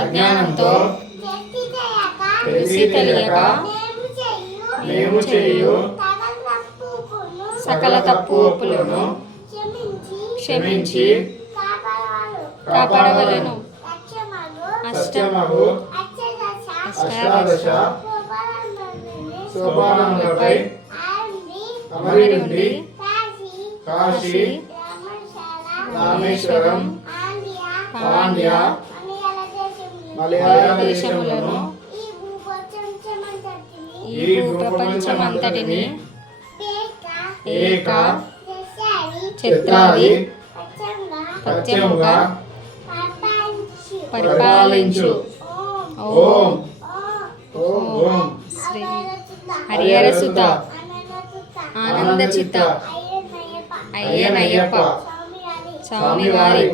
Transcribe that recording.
అజ్ఞానంతో తెలిసి తెలియక మేము చేయు సకల తప్పు ఒప్పులను క్షమించి కాపాడవలెను. అష్టమగు అష్టాదశ సోపానములపై అమరి ఉండి కాశీ, రామేశ్వరం, పాండ్య, మలయాళ దేశములను ఈ భూప్రపంచమంతటిని ఏక ఛత్రాది పత్యముగా పరిపాలించు. ఓం ఓం శ్రీ హరిహరసుత ఆనందచిత్త అయ్యనయ్యప్ప స్వామివారి